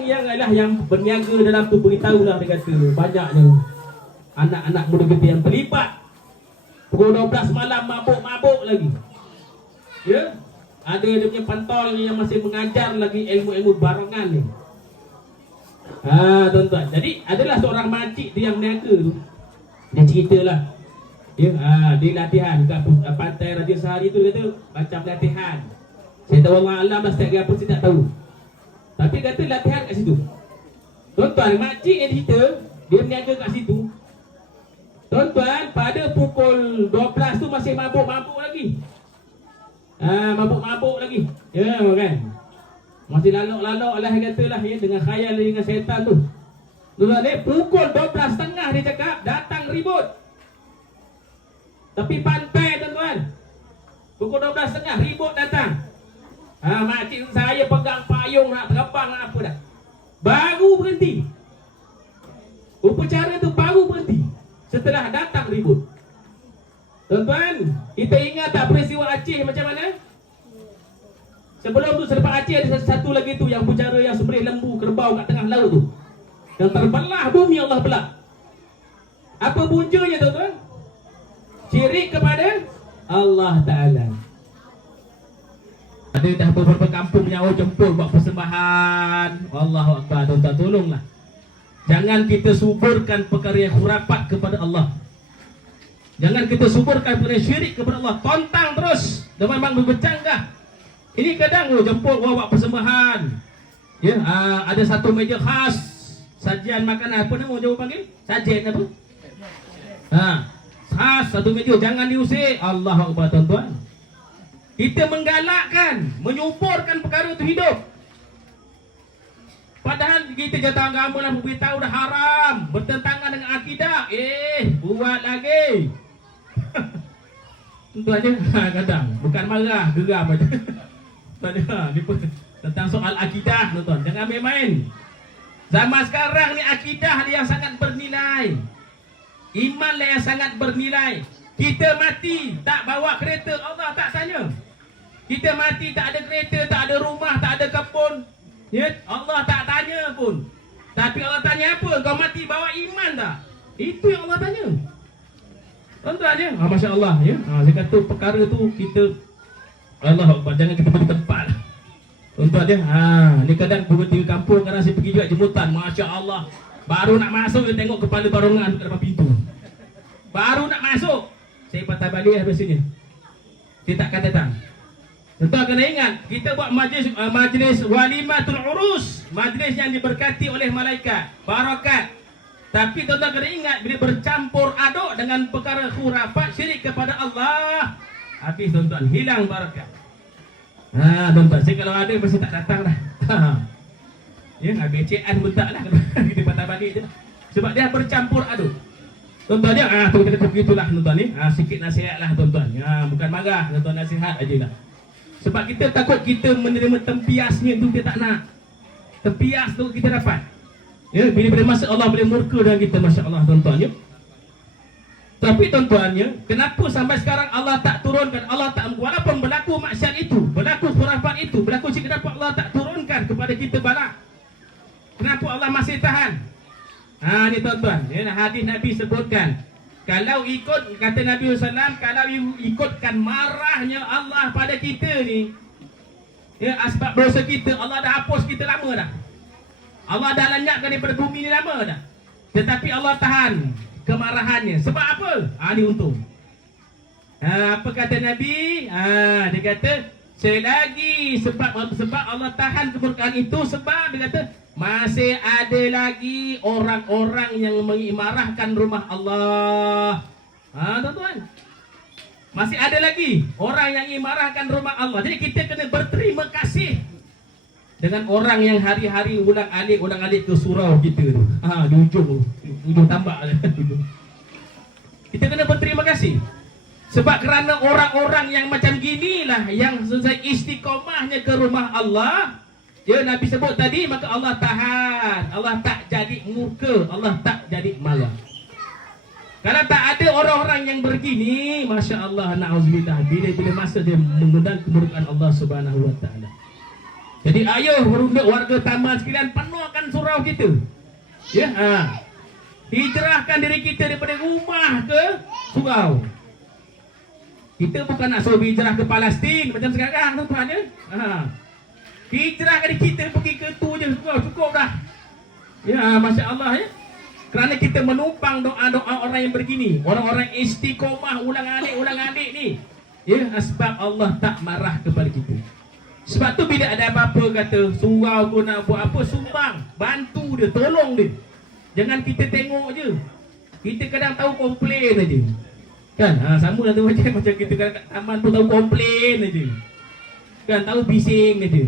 yang adalah yang berniaga dalam tu beritahulah, dia kata banyaknya anak-anak muda kita yang terlibat. Pukul 12 malam mabuk-mabuk lagi. Ya? Ada dia punya pantol yang masih mengajar lagi ilmu-ilmu barongan ni. Tuan-tuan. Jadi adalah seorang makcik dia yang berniaga tu. Dia ceritalah. Ya, dia latihan kat pantai Raja Sehari tu, dia kata macam latihan. Saya tahu Allah Alam dah setiap apa saya tak tahu. Tapi kata latihan kat situ. Tuan-tuan, makcik yang cerita dia berniaga kat situ. Tuan-tuan, pada pukul 12 tu masih mabuk-mabuk lagi. Mabuk-mabuk lagi. Ya kan. Masih lalok-lalok lah katalah ya, dengan khayal dengan syaitan tu. Tuan-tuan, pukul 12.30 dia cakap datang ribut. Tapi pantai tuan-tuan. Pukul 12.30 ribut datang. Makcik saya pegang payung nak terbang nak apa dah. Baru berhenti. Upacara tu baru berhenti setelah datang ribut. Tuan-tuan, kita ingat tak peristiwa Aceh macam mana? Sebelum tu, selepas Aceh ada satu lagi tu yang upacara yang sembelih lembu kerbau kat tengah laut tu, yang terbelah bumi Allah belah. Apa punjanya tuan-tuan? Syirik kepada Allah Ta'ala. Ada dah beberapa kampung yang jemput buat persembahan. Allahu Akbar. Tuan-tuan, tolonglah. Jangan kita suburkan perkara yang khurafat kepada Allah. Jangan kita suburkan perkara syirik kepada Allah. Tontang terus. Dan memang bercanggah. Ini kadang jemput buat persembahan. Ya, ada satu meja khas sajian makanan apa nama Jawa panggil? Sajen apa? Khas satu meja, jangan diusir. Allahu Akbar tuan-tuan. Kita menggalakkan, menyuburkan perkara itu hidup. Padahal kita jatuh agama lah beritahu dah haram, bertentangan dengan akidah. Buat lagi. Tentu aja kadang bukan marah, geram aja. Tentang soal akidah, tuan-tuan. Jangan main-main. Zaman sekarang ni akidah yang sangat bernilai. Iman yang sangat bernilai. Kita mati tak bawa kereta, Allah tak tanya. Kita mati tak ada kereta, tak ada rumah, tak ada kebun, ya, Allah tak tanya pun. Tapi Allah tanya apa? Kau mati bawa iman tak? Itu yang Allah tanya. Tuan-tuan ya, Masya Allah ya. Saya kata perkara tu kita Allah Akbar, jangan kita pergi tempat. Tuan-tuan ya, ni kadang berhenti kampung, kadang saya pergi juga jemputan, Masya Allah. Baru nak masuk, dia tengok kepala barongan kat depan pintu. Baru nak masuk, saya patah balik habis sini. Dia tak kata datang. Tuan-tuan kena ingat, kita buat majlis walimatul urus, majlis yang diberkati oleh malaikat, barakat. Tapi tuan-tuan kena ingat, bila bercampur aduk dengan perkara khurafat, syirik kepada Allah, habis tuan-tuan, hilang barakat. Tuan-tuan, saya kalau ada mesti tak datang dah. Ya, BCN pun tak lah. Kita patah balik je. Sebab dia bercampur aduk. Tuan-tuan ya, kita kata begitulah tuan-tuan ni. Sikit nasihat lah tuan-tuan. Bukan marah, tuan-tuan, nasihat aje lah. Sebab kita takut kita menerima tempiasnya tu, kita tak nak. Tempias tu kita dapat. Ya, bila masa Allah boleh murka dengan kita, Masya Allah tuan-tuan ya. Tapi tuan-tuan ya, kenapa sampai sekarang Allah tak turunkan, Allah tak, walaupun berlaku maksiat itu, berlaku khurafat itu, berlaku syirik, kenapa Allah tak turunkan kepada kita bala? Kenapa Allah masih tahan? Ni tuan-tuan, ya, hadis Nabi sebutkan, kalau ikut, kata Nabi SAW, kalau ikutkan marahnya Allah pada kita ni, ya, asbab dosa kita, Allah dah hapus kita lama dah. Allah dah lenyapkan daripada bumi ni lama dah. Tetapi Allah tahan kemarahannya. Sebab apa? Ni untung. Apa kata Nabi? Dia kata, selagi sebab Allah tahan kemurkaan itu, sebab dia kata masih ada lagi orang-orang yang mengimarahkan rumah Allah. Tuan-tuan, masih ada lagi orang yang mengimarahkan rumah Allah. Jadi kita kena berterima kasih dengan orang yang hari-hari ulang-alik ke surau kita tu. Di ujung tambak. Kita kena berterima kasih. Sebab kerana orang-orang yang macam ginilah yang selesai istiqomahnya ke rumah Allah, ya, Nabi sebut tadi, maka Allah tahan. Allah tak jadi murka, Allah tak jadi marah. Kalau tak ada orang-orang yang begini, Masya Allah, na'udzubillah, bila masa dia mengundang kemurkaan Allah Subhanahu Wa Ta'ala. Jadi ayo warga Taman sekalian, penuhkan surau kita. Ya, hijrahkan diri kita daripada rumah ke surau. Kita bukan nak suruh hijrah ke Palestin macam sekarang, tuan-tuan ya. Hijrahkan diri kita pergi ke tu je, cukup dah. Ya, Masya Allah ya. Kerana kita menumpang doa-doa orang yang begini, orang-orang istiqomah ulang-alik ni. Ya, sebab Allah tak marah kepada kita. Sebab tu bila ada apa-apa kata surau pun nak buat apa, sumbang, bantu dia, tolong dia. Jangan kita tengok je. Kita kadang tahu komplain aja. Kan? Sama lah tu macam kita kadang kat taman pun tahu komplain aja. Kan, tahu bising aja.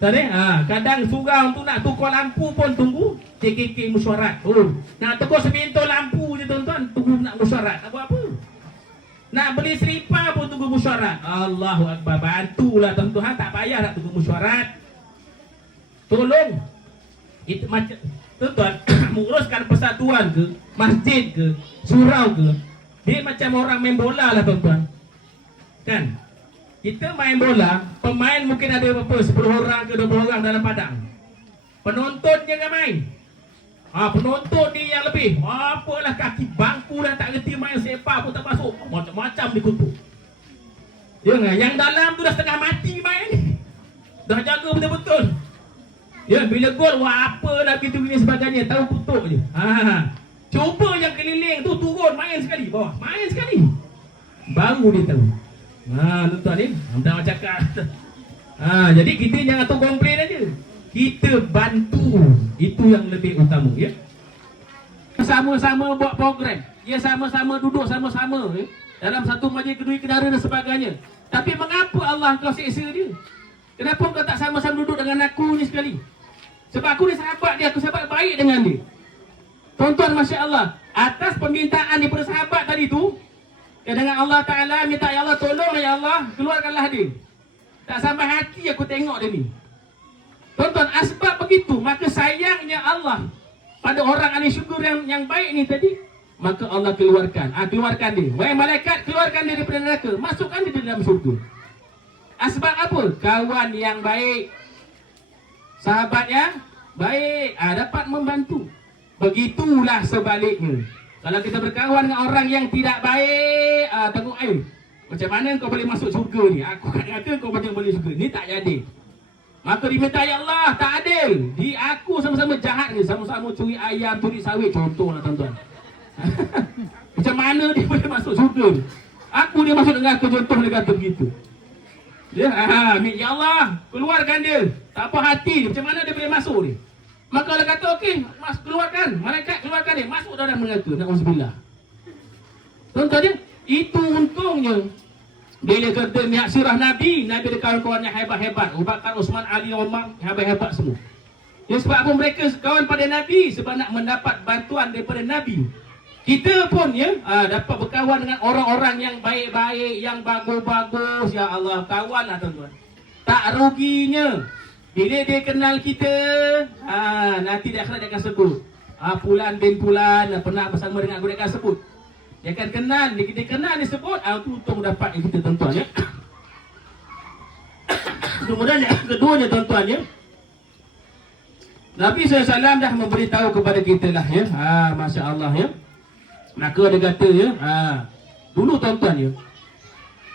Tadi kadang surau tu nak tukar lampu pun tunggu CKK mesyuarat. Nak tukar sebintul lampu je tuan-tuan, tunggu nak mesyuarat. Tak buat apa. Nak beli selipar pun tunggu mesyuarat. Allahu Akbar, bantulah tuan-tuan, tak payah nak tunggu mesyuarat. Tolong. Itu macam tuan-tuan menguruskan persatuan ke, masjid ke, surau ke, dia macam orang main bola lah tuan-tuan. Kan? Kita main bola, pemain mungkin ada berapa, 10 orang ke 20 orang dalam padang. Penontonnya ramai. Penonton ni yang lebih. Apalah, kaki bangku dah tak reti main sepak pun tak masuk. Macam-macam dikutuk. Ya, yang dalam tu dah setengah mati main ni. Dah jaga betul-betul. Ya, bila gol, apa lagi tu ni sebagainya, tahu kutuk je. Cuba yang keliling tu turun main sekali bawah. Main sekali. Baru dia tahu. Tuan-tuan ni, dah cakap. Jadi kita jangan tu komplain aja. kita bantu, itu yang lebih utama ya. Sama-sama buat program, ya sama-sama duduk sama-sama ya, dalam satu majlis kedui kenara dan sebagainya. Tapi mengapa Allah kau seksa dia? Kenapa kau tak sama-sama duduk dengan aku ni sekali? Sebab aku ni sahabat dia, aku sahabat baik dengan dia. Tuan-tuan, Masya Allah, atas permintaan daripada sahabat tadi tu, dengan Allah Ta'ala minta, ya Allah tolong, ya Allah keluarkanlah dia. Tak sampai hati aku tengok dia ni. Tuan-tuan, asbab begitu, maka sayangnya Allah pada orang ahli syukur yang baik ni tadi, maka Allah keluarkan dia. Wahai malaikat, keluarkan dia daripada neraka, masukkan dia di dalam syurga. Asbab apa? Kawan yang baik, sahabat yang baik, dapat membantu. Begitulah sebaliknya. Kalau kita berkawan dengan orang yang tidak baik, tengok macam mana kau boleh masuk syurga ni? Aku kata kau macam boleh syurga ni, tak jadi. Maka diminta, ya Allah, tak adil. Aku sama-sama jahat ni, sama-sama curi ayam, curi sawit, contohlah tuan-tuan. Macam mana dia boleh masuk syurga ni? Aku dia masuk dengan aku, contoh dia kata begitu. Ya, ya Allah, keluarkan dia. Tak apa hati, macam mana dia boleh masuk ni? Maka Allah kata, okey, keluarkan, malaikat keluarkan dia, masuk dalam neraka. Na'udzubillah. Tuan-tuan dia, itu untungnya bila kata niat sirah Nabi ada kawan-kawan yang hebat-hebat, Abu Bakar, Osman, Ali, Umar, hebat-hebat semua. Ya, sebab apa mereka kawan pada Nabi? Sebab nak mendapat bantuan daripada Nabi. Kita pun ya dapat berkawan dengan orang-orang yang baik-baik, yang bagus-bagus. Ya Allah, kawanlah tuan-tuan. Tak ruginya bila dia kenal kita, nanti dia akan sebut, Pulan bin Pulan pernah bersama dengan aku, dia akan sebut. Dia akan kenal, dia kenal, dia sebut, untung dapat kita tuan-tuan ya. Kemudian yang keduanya tuan-tuan ya, Nabi SAW dah memberitahu kepada kita lah ya, Masya Allah ya. Maka dia kata ya, dulu tuan-tuan ya,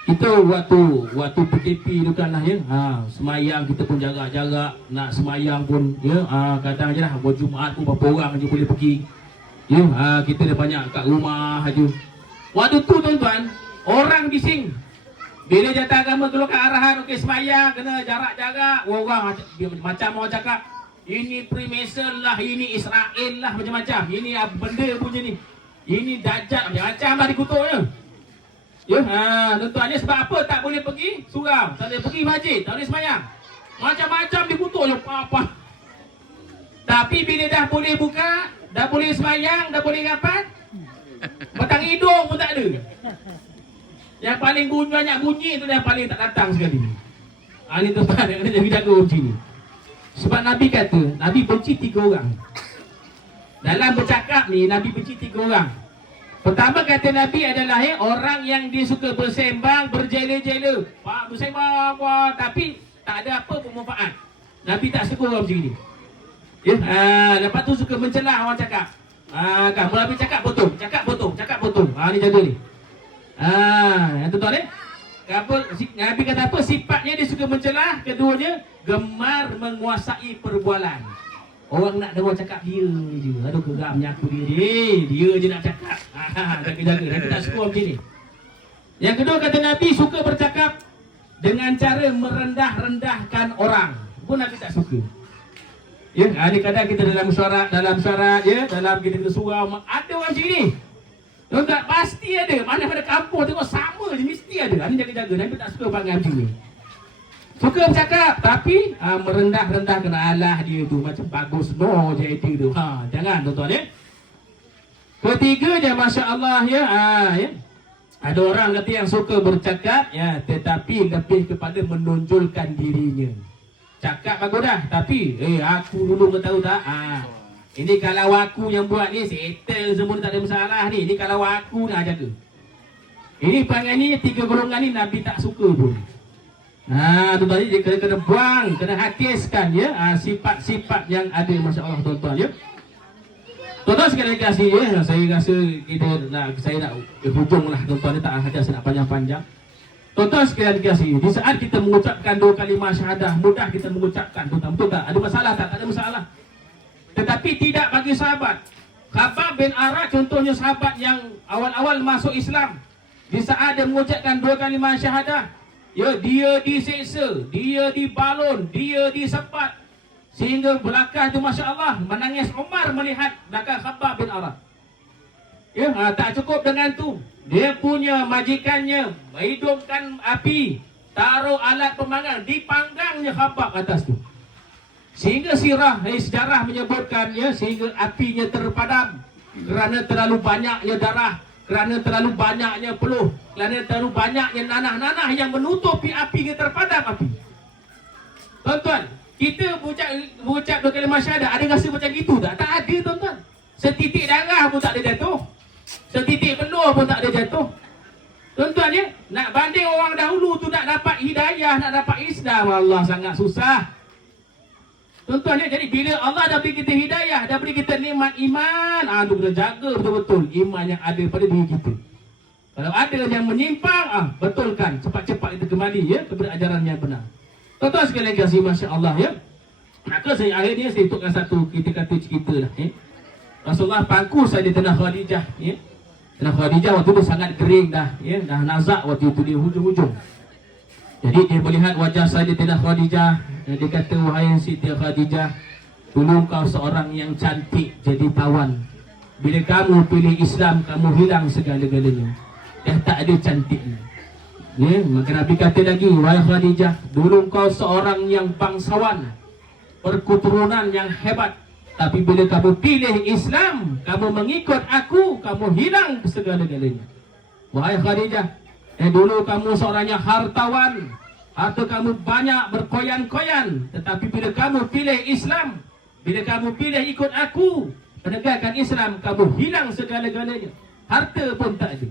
kita waktu PKP tu kan lah ya, semayang kita pun jarak-jarak, nak semayang pun ya, kadang je lah, buat Jumaat pun berapa orang je boleh pergi. Ya, kita dah banyak kat rumah aja. Waktu tu tuan-tuan, orang bising. Bila jatah agama keluar ke arahan, okey semayang kena jarak-jarak, orang macam orang cakap, ini Freemason lah, ini Israel lah, macam-macam. Ini benda punya ni. Ini Dajjal, macam-macam lah dikutuknya. Ya, tuan-tuan ni sebab apa tak boleh pergi surau, tak boleh pergi masjid, tak boleh semayang. Macam-macam dikutuknya, apa-apa. Tapi bila dah boleh buka, dah boleh semayang, dah boleh rapat, batang hidung pun tak ada. Yang paling banyak bunyi tu yang paling tak datang sekali. Ini tuan-tuan yang kena jaga kunci ni. Sebab Nabi kata, Nabi benci 3 orang. Dalam bercakap ni, Nabi benci 3 orang. Pertama kata Nabi adalah orang yang dia suka bersembang, berjela-jela. Bersembang apa, tapi tak ada apa pun manfaat. Nabi tak suka orang macam ni. Ya, lepas tu suka mencelah orang cakap. Kan Nabi cakap potong, cakap potong. Ni jaga ni. Yang tuan-tuan ni. Nabi kata apa? Sifatnya dia suka mencelah, keduanya gemar menguasai perbualan. Orang nak dengar cakap dia je. Aduh geramnya aku dia je nak cakap. Jaga-jaga. Nabi tak suka macam ni. Yang kedua kata Nabi suka bercakap dengan cara merendah-rendahkan orang. Pun Nabi tak suka. Ya, ni kadang kita dalam syarat ya, dalam kita surau ada orang macam ni. Tuan-tuan, pasti ada. Mana-mana kampung tengok sama je, mesti ada. Ini jaga-jaga. Nabi tak suka panggil macam ni. Suka bercakap, tapi merendah-rendah kena alah dia tu. Macam bagus no je itu tu. Jangan tuan-tuan ya. Ketiga dia, Masya Allah ya. Ada orang kata yang suka bercakap ya, tetapi lebih kepada menonjolkan dirinya. Cakap bagus dah, tapi aku dulu kau tahu tak? Ini kalau aku yang buat ni, settle semua tak ada masalah ni. Ini kalau aku nak jaga. Ini panggil ni 3 golongan ni Nabi tak suka pun. Tuan-tuan ni dia kena buang, kena habiskan ya, sifat-sifat yang ada, Masya Allah tuan-tuan ya. Tuan-tuan sekali lagi kasih ya, saya rasa saya nak hujung lah tuan-tuan ni, tak saja saya nak panjang-panjang. Tuan-tuan sekalian dikasih, di saat kita mengucapkan 2 kalimah syahadah, mudah kita mengucapkan, tuan-tuan, betul tak? Ada masalah tak? Tak ada masalah. Tetapi tidak bagi sahabat. Khabbab bin Arat contohnya sahabat yang awal-awal masuk Islam. Di saat dia mengucapkan 2 kalimah syahadah, ya, dia diseksa, dia dibalon, dia disepat, Sehingga belakang tu Masya Allah menangis Umar melihat belakang Khabbab bin Arat. Ya, tak cukup dengan tu, dia punya majikannya hidupkan api, taruh alat pemanggang, dipanggangnya Khabbab atas tu. Sehingga sejarah menyebutkan ya, sehingga apinya terpadam kerana terlalu banyaknya darah, kerana terlalu banyaknya peluh, kerana terlalu banyaknya nanah-nanah yang menutupi api yang terpadam api. Tuan-tuan, kita berucap dua kalimah syahadat, ada rasa macam gitu tak? Tak ada tuan-tuan. Setitik darah pun tak ada jatuh, setitik peluh pun tak ada jatuh. Tuan-tuan ya, nak banding orang dahulu tu nak dapat hidayah, nak dapat Islam, Allah sangat susah. Tuan-tuan ya, jadi bila Allah dah beri kita hidayah, dah beri kita nikmat iman, tu kena jaga betul-betul iman yang ada pada diri kita. Kalau ada yang menyimpang, betulkan, cepat-cepat kita kembali ya kepada ajaran yang benar. Tuan-tuan sekali lagi kasih, Masya Allah ya. Maka akhirnya saya tukar satu kita kata cerita lah ya. Rasulullah pangku saya di Tanah Khadijah ya. Tanah Khadijah waktu itu sangat kering dah ya, dah nazak waktu itu di hujung-hujung. Jadi dia melihat wajah saya di Tanah Khadijah, dia kata, wahai Siti Khadijah, dulu kau seorang yang cantik jadi tawan. Bila kamu pilih Islam, kamu hilang segala-galanya. Dah tak ada cantiknya. Ya, maka Nabi kata lagi, wahai Khadijah, dulu kau seorang yang bangsawan, berketurunan yang hebat. Tapi bila kamu pilih Islam, kamu mengikut aku, kamu hilang segala-galanya. Wahai Khadijah, dulu kamu seorang yang hartawan, harta kamu banyak berkoyan-koyan. Tetapi bila kamu pilih Islam, bila kamu pilih ikut aku, menegakkan Islam, kamu hilang segala-galanya. Harta pun tak ada.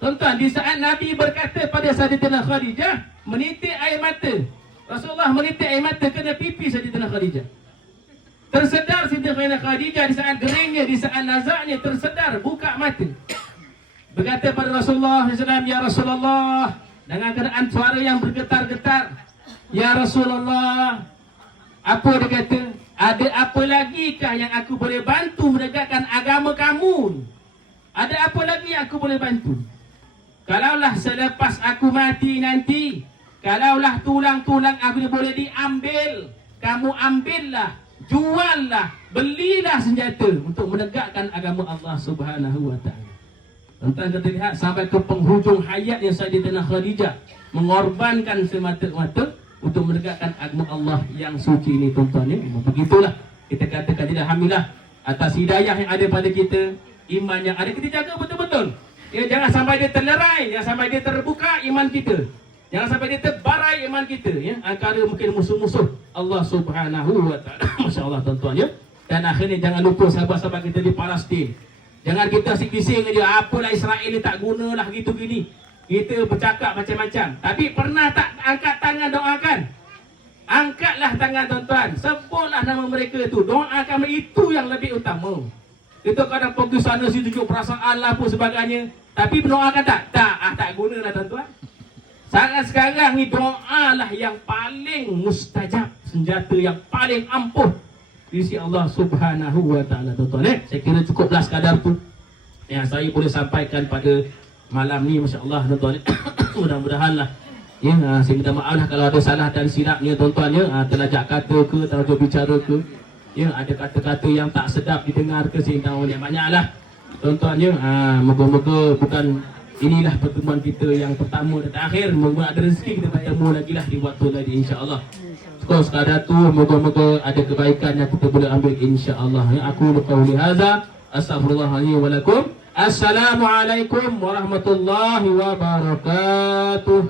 Tuan-tuan, di saat Nabi berkata pada Sayyidatina Khadijah, menitik air mata, Rasulullah menitik air mata kena pipi Sayyidatina Khadijah. Tersedar Sayyidatina Khadijah di saat geringnya, di saat nazaknya, tersedar, buka mata. Berkata pada Rasulullah SAW, ya Rasulullah, dengan keadaan suara yang bergetar-getar, ya Rasulullah, apa dia kata? Ada apa lagi kah yang aku boleh bantu menegakkan agama kamu? Ada apa lagi yang aku boleh bantu? Kalaulah selepas aku mati nanti, kalaulah tulang-tulang aku boleh diambil, kamu ambillah, juallah, belilah senjata untuk menegakkan agama Allah Subhanahu wa ta'ala. Tuan-tuan kita lihat sampai ke penghujung hayatnya Sayyidatina Khadijah mengorbankan semata-mata untuk menegakkan agama Allah yang suci ini, tuan-tuan ya. Begitulah kita katakan alhamdulillah atas hidayah yang ada pada kita, iman yang ada kita jaga betul-betul. Ya, jangan sampai dia terlerai, jangan sampai dia terbuka iman kita. Jangan sampai dia terbarai iman kita ya, antara mungkin musuh-musuh Allah Subhanahu wa ta'ala. Masya-Allah tuan-tuan ya. Dan akhirnya jangan lupa sahabat-sahabat kita di Palestin. Jangan kita bising aja, apalah Israel ni tak gunalah gitu gini. Kita bercakap macam-macam. Tapi pernah tak angkat tangan doakan? Angkatlah tangan tuan-tuan. Sebutlah nama mereka tu. Doakan itu yang lebih utama. Itu kadang pergi sana sini tunjuk perasaan lah pun sebagainya. Tapi doakan tak? Tak gunalah tuan-tuan. Sekarang ni doalah yang paling mustajab. Senjata yang paling ampuh di sisi Allah Subhanahu wa ta'ala, tuan-tuan. Saya kira cukuplah sekadar tu yang saya boleh sampaikan pada malam ni, masya-Allah tuan-tuan. Mudah-mudahanlah ya, saya minta maaf lah kalau ada salah dan silapnya tuan-tuan ya, terlajak kata ke, terlalu bicara ke ya, ada kata-kata yang tak sedap didengar ke, sehingga banyak-banyaklah tuan-tuan ya. Moga-moga bukan inilah pertemuan kita yang pertama dan terakhir. Moga ada rezeki kita bertemu lagi lah di waktu lain, insya-Allah. Sekadar tu, moga-moga ada kebaikan yang kita boleh ambil, insya-Allah ya. Aku qauli hadza, astaghfirullah li wa lakum. Assalamualaikum warahmatullahi wabarakatuh.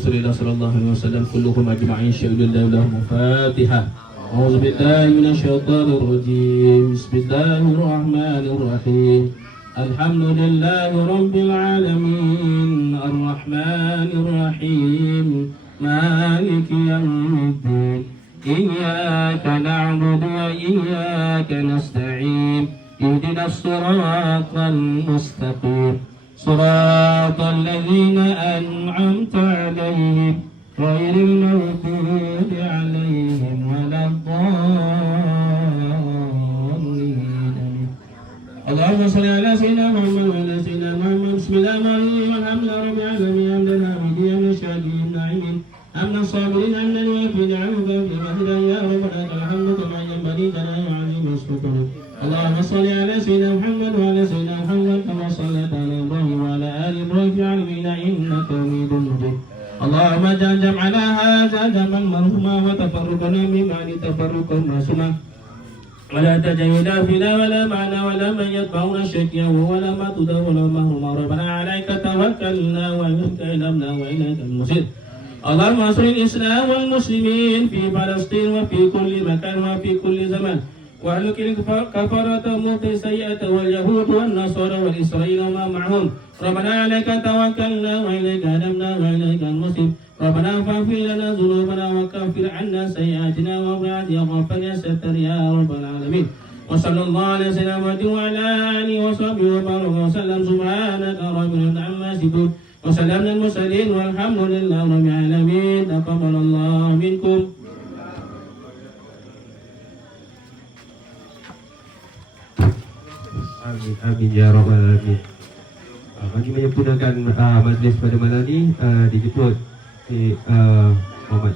Rasulullah sallallahu alaihi wasallam kulluhum ajma'in syahidullah lahum Fatihah. A'udzu billahi minasyaitonir rajim. Bismillahirrahmanirrahim. Alhamdulillahi rabbil alamin, arrahmanir rahim, maliki yaumiddin. Iyyaka na'budu wa iyyaka nasta'in. Ihdinas siratal mustaqim. Siratal ladzina an'amta 'alaihim ghairil maghdubi 'alaihim waladdallin. Allahumma shalli ala sayyidina Muhammad wa ala sayyidina Muhammad. Bismillahirrahmanirrahim. Alhamdulillahi rabbil alamin. Hamdan hamidiyyan wa shakiran na'imin. الصابرين عنا وفي نعمك في مهدا يا رب لك الحمد كما ينبغي لنا وعظيم سلطانك اللهم صل على سيدنا محمد وعلى سيدنا محمد كما صليت على ابراهيم وعلى ال ابراهيم في العالمين انك حميد مجيد اللهم اجعل جمعنا هذا جمعا مرحوما وتفرقنا من بعد تفرقا معصوما ولا تجعل فينا ولا معنا ولا من يتبعنا شقيا ولا مطردا ولا مهروما ربنا عليك توكلنا وإليك أنبنا وإليك المصير اللهم انصر الإسلام والمسلمين في فلسطين وفي كل مكان وفي كل زمان واهلك الكفرة مبطي السيئة واليهود والنصارى والإسرائيل وما معهم ربنا عليك توكلنا وإليك أنبنا وإليك المصير ربنا فاغفر لنا ذنوبنا وكفر عنا سيئاتنا وابعد يا غفر يا ستر يا رب العالمين وصلى الله على سيدنا محمد وعلى آله وصحبه وبارك وسلم سبحانك رب العزة عما يصفون وسلام المرسلين والحمد لله رب العالمين تقبل الله منكم. Amin, amin ya rabbal alamin. Bagi menyempurnakan majlis pada malam ni, dijemput Muhammad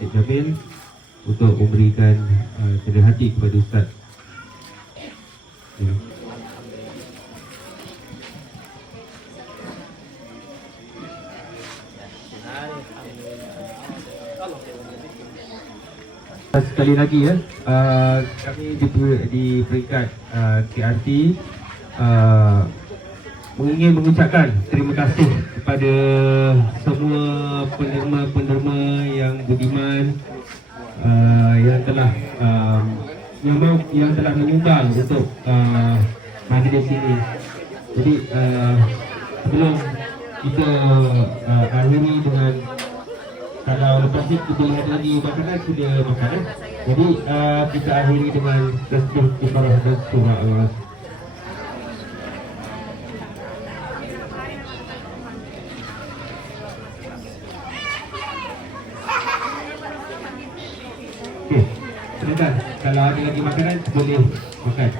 Cik Jamil untuk memberikan tanda hati kepada Ustaz. Ya. Sekali lagi ya, kami di peringkat KRT ingin mengucapkan terima kasih kepada semua penerma-penerma yang budiman yang telah menyumbang untuk majlis ini. Jadi sebelum kita akhiri dengan, kalau lepas ni kita lihat lagi makanan, sudah makan. Jadi kita akhiri dengan tasbih kifarah dan surah Al-Asr. Okey, silakan. Kalau ada lagi makanan boleh makan.